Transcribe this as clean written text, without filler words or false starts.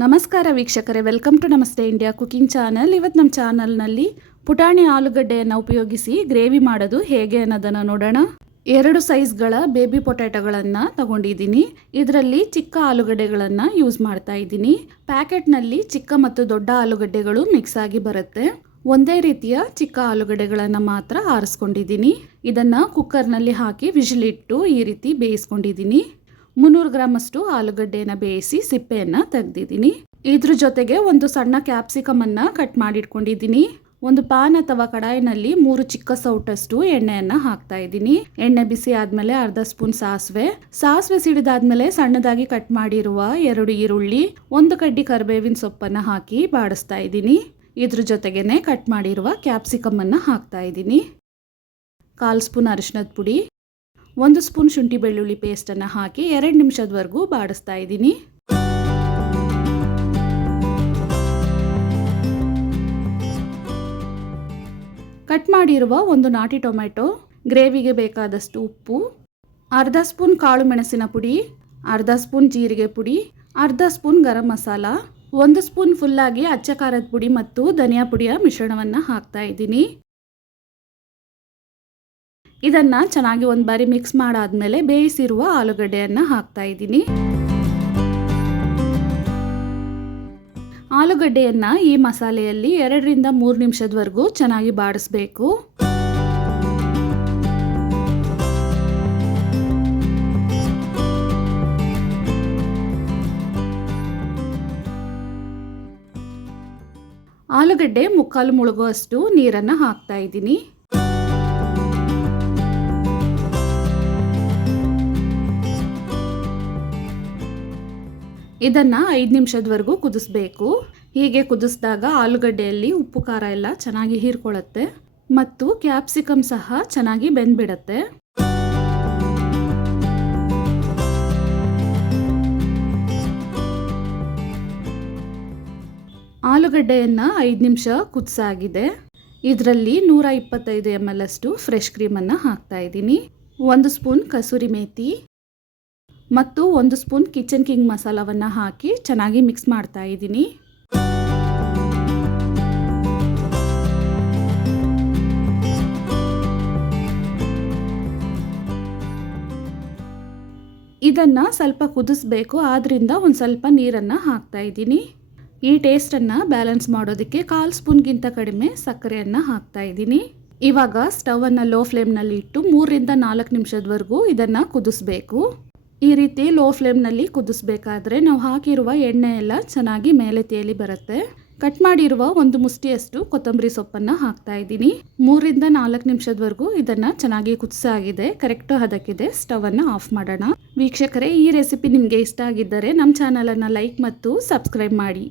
ನಮಸ್ಕಾರ ವೀಕ್ಷಕರೇ, welcome to ನಮಸ್ತೆ ಇಂಡಿಯಾ ಕುಕಿಂಗ್ ಚಾನಲ್. ಇವತ್ತು ನಮ್ಮ ಚಾನಲ್ನಲ್ಲಿ ಪುಟಾಣಿ ಆಲೂಗಡ್ಡೆಯನ್ನು ಉಪಯೋಗಿಸಿ ಗ್ರೇವಿ ಮಾಡೋದು ಹೇಗೆ ಅನ್ನೋದನ್ನು ನೋಡೋಣ. 2 ಸೈಜ್ಗಳ ಬೇಬಿ ಪೊಟ್ಯಾಟೋಗಳನ್ನು ತಗೊಂಡಿದ್ದೀನಿ. ಇದರಲ್ಲಿ ಚಿಕ್ಕ ಆಲೂಗಡ್ಡೆಗಳನ್ನು ಯೂಸ್ ಮಾಡ್ತಾ ಇದ್ದೀನಿ. ಪ್ಯಾಕೆಟ್ನಲ್ಲಿ ಚಿಕ್ಕ ಮತ್ತು ದೊಡ್ಡ ಆಲೂಗಡ್ಡೆಗಳು ಮಿಕ್ಸ್ ಆಗಿ ಬರುತ್ತೆ. ಒಂದೇ ರೀತಿಯ ಚಿಕ್ಕ ಆಲೂಗಡ್ಡೆಗಳನ್ನು ಮಾತ್ರ ಆರಿಸ್ಕೊಂಡಿದ್ದೀನಿ. ಇದನ್ನು ಕುಕ್ಕರ್ನಲ್ಲಿ ಹಾಕಿ ವಿಜಿಲ್ ಇಟ್ಟು ಈ ರೀತಿ ಬೇಯಿಸ್ಕೊಂಡಿದ್ದೀನಿ. 300 ಗ್ರಾಮ್ ಅಷ್ಟು ಆಲೂಗಡ್ಡೆಯನ್ನು ಬೇಯಿಸಿ ಸಿಪ್ಪೆಯನ್ನು ತೆಗೆದಿದ್ದೀನಿ. ಇದ್ರ ಜೊತೆಗೆ ಒಂದು ಸಣ್ಣ ಕ್ಯಾಪ್ಸಿಕಮ್ ಅನ್ನು ಕಟ್ ಮಾಡಿಟ್ಕೊಂಡಿದ್ದೀನಿ. ಒಂದು ಪ್ಯಾನ್ ಅಥವಾ ಕಡಾಯಿನಲ್ಲಿ 3 ಚಿಕ್ಕ ಸೌಟಷ್ಟು ಎಣ್ಣೆಯನ್ನು ಹಾಕ್ತಾ ಇದ್ದೀನಿ. ಎಣ್ಣೆ ಬಿಸಿ ಆದಮೇಲೆ ಅರ್ಧ ಸ್ಪೂನ್ ಸಾಸಿವೆ ಸಿಡಿದಾದ್ಮೇಲೆ ಸಣ್ಣದಾಗಿ ಕಟ್ ಮಾಡಿರುವ 2 ಈರುಳ್ಳಿ, 1 ಕಡ್ಡಿ ಕರಿಬೇವಿನ ಸೊಪ್ಪನ್ನು ಹಾಕಿ ಬಾಡಿಸ್ತಾ ಇದ್ದೀನಿ. ಇದ್ರ ಜೊತೆಗೇನೆ ಕಟ್ ಮಾಡಿರುವ ಕ್ಯಾಪ್ಸಿಕಮ್ ಅನ್ನು ಹಾಕ್ತಾ ಇದ್ದೀನಿ. 1/4 ಸ್ಪೂನ್ ಅರಿಶಿಣದ ಪುಡಿ, 1 ಸ್ಪೂನ್ ಶುಂಠಿ ಬೆಳ್ಳುಳ್ಳಿ ಪೇಸ್ಟನ್ನು ಹಾಕಿ 2 ನಿಮಿಷದವರೆಗೂ ಬಾಡಿಸ್ತಾ ಇದ್ದೀನಿ. ಕಟ್ ಮಾಡಿರುವ 1 ನಾಟಿ ಟೊಮೆಟೊ, ಗ್ರೇವಿಗೆ ಬೇಕಾದಷ್ಟು ಉಪ್ಪು, ಅರ್ಧ ಸ್ಪೂನ್ ಕಾಳು ಮೆಣಸಿನ ಪುಡಿ, ಅರ್ಧ ಸ್ಪೂನ್ ಜೀರಿಗೆ ಪುಡಿ, ಅರ್ಧ ಸ್ಪೂನ್ ಗರಂ ಮಸಾಲ, 1 ಸ್ಪೂನ್ ಫುಲ್ಲಾಗಿ ಅಚ್ಚ ಖಾರದ ಪುಡಿ ಮತ್ತು ಧನಿಯಾ ಪುಡಿಯ ಮಿಶ್ರಣವನ್ನು ಹಾಕ್ತಾ ಇದ್ದೀನಿ. ಇದನ್ನು ಚೆನ್ನಾಗಿ ಒಂದು ಬಾರಿ ಮಿಕ್ಸ್ ಮಾಡಾದ್ಮೇಲೆ ಬೇಯಿಸಿರುವ ಆಲೂಗಡ್ಡೆಯನ್ನು ಹಾಕ್ತಾ ಇದ್ದೀನಿ. ಆಲೂಗಡ್ಡೆಯನ್ನು ಈ ಮಸಾಲೆಯಲ್ಲಿ 2 ರಿಂದ 3 ನಿಮಿಷದವರೆಗೂ ಚೆನ್ನಾಗಿ ಬಾಡಿಸ್ಬೇಕು. ಆಲೂಗಡ್ಡೆ ಮುಕ್ಕಾಲು ಮುಳುಗುವಷ್ಟು ನೀರನ್ನು ಹಾಕ್ತಾ ಇದ್ದೀನಿ. ಇದನ್ನು 5 ನಿಮಿಷದವರೆಗೂ ಕುದಿಸ್ಬೇಕು. ಹೀಗೆ ಕುದಿಸಿದಾಗ ಆಲೂಗಡ್ಡೆಯಲ್ಲಿ ಉಪ್ಪು ಖಾರ ಎಲ್ಲ ಚೆನ್ನಾಗಿ ಹೀರ್ಕೊಳ್ಳುತ್ತೆ ಮತ್ತು ಕ್ಯಾಪ್ಸಿಕಮ್ ಸಹ ಚೆನ್ನಾಗಿ ಬೆಂದ್ಬಿಡುತ್ತೆ. ಆಲೂಗಡ್ಡೆಯನ್ನು 5 ನಿಮಿಷ ಕುದಿಸಾಗಿದೆ. ಇದರಲ್ಲಿ 125 ml ಅಷ್ಟು ಫ್ರೆಶ್ ಕ್ರೀಮನ್ನು ಹಾಕ್ತಾ ಇದ್ದೀನಿ. 1 ಸ್ಪೂನ್ ಕಸೂರಿ ಮೇಥಿ ಮತ್ತು 1 ಸ್ಪೂನ್ ಕಿಚನ್ ಕಿಂಗ್ ಮಸಾಲವನ್ನು ಹಾಕಿ ಚೆನ್ನಾಗಿ ಮಿಕ್ಸ್ ಮಾಡ್ತಾ ಇದ್ದೀನಿ. ಇದನ್ನು ಸ್ವಲ್ಪ ಕುದಿಸ್ಬೇಕು, ಆದ್ರಿಂದ ಒಂದು ಸ್ವಲ್ಪ ನೀರನ್ನು ಹಾಕ್ತಾ ಇದ್ದೀನಿ. ಈ ಟೇಸ್ಟನ್ನು ಬ್ಯಾಲೆನ್ಸ್ ಮಾಡೋದಕ್ಕೆ 1/4 ಸ್ಪೂನ್ಗಿಂತ ಕಡಿಮೆ ಸಕ್ಕರೆಯನ್ನು ಹಾಕ್ತಾ ಇದ್ದೀನಿ. ಇವಾಗ ಸ್ಟವನ್ನು ಲೋ ಫ್ಲೇಮ್ನಲ್ಲಿ ಇಟ್ಟು 3 ರಿಂದ 4 ನಿಮಿಷದವರೆಗೂ ಇದನ್ನು ಕುದಿಸ್ಬೇಕು. ಈ ರೀತಿ ಲೋ ಫ್ಲೇಮ್ನಲ್ಲಿ ಕುದಿಸ್ಬೇಕಾದ್ರೆ ನಾವು ಹಾಕಿರುವ ಎಣ್ಣೆ ಎಲ್ಲ ಚೆನ್ನಾಗಿ ಮೇಲೆ ತೇಲಿ ಬರುತ್ತೆ. ಕಟ್ ಮಾಡಿರುವ 1 ಮುಷ್ಟಿಯಷ್ಟು ಕೊತ್ತಂಬರಿ ಸೊಪ್ಪನ್ನು ಹಾಕ್ತಾ ಇದ್ದೀನಿ. 3 ರಿಂದ 4 ನಿಮಿಷದವರೆಗೂ ಇದನ್ನು ಚೆನ್ನಾಗಿ ಕುದಿಸಾಗಿದೆ. ಕರೆಕ್ಟ್ ಹದಕ್ಕಿದೆ. ಸ್ಟವನ್ನು ಆಫ್ ಮಾಡೋಣ. ವೀಕ್ಷಕರೇ, ಈ ರೆಸಿಪಿ ನಿಮಗೆ ಇಷ್ಟ ಆಗಿದ್ದರೆ ನಮ್ಮ ಚಾನಲನ್ನು ಲೈಕ್ ಮತ್ತು ಸಬ್ಸ್ಕ್ರೈಬ್ ಮಾಡಿ.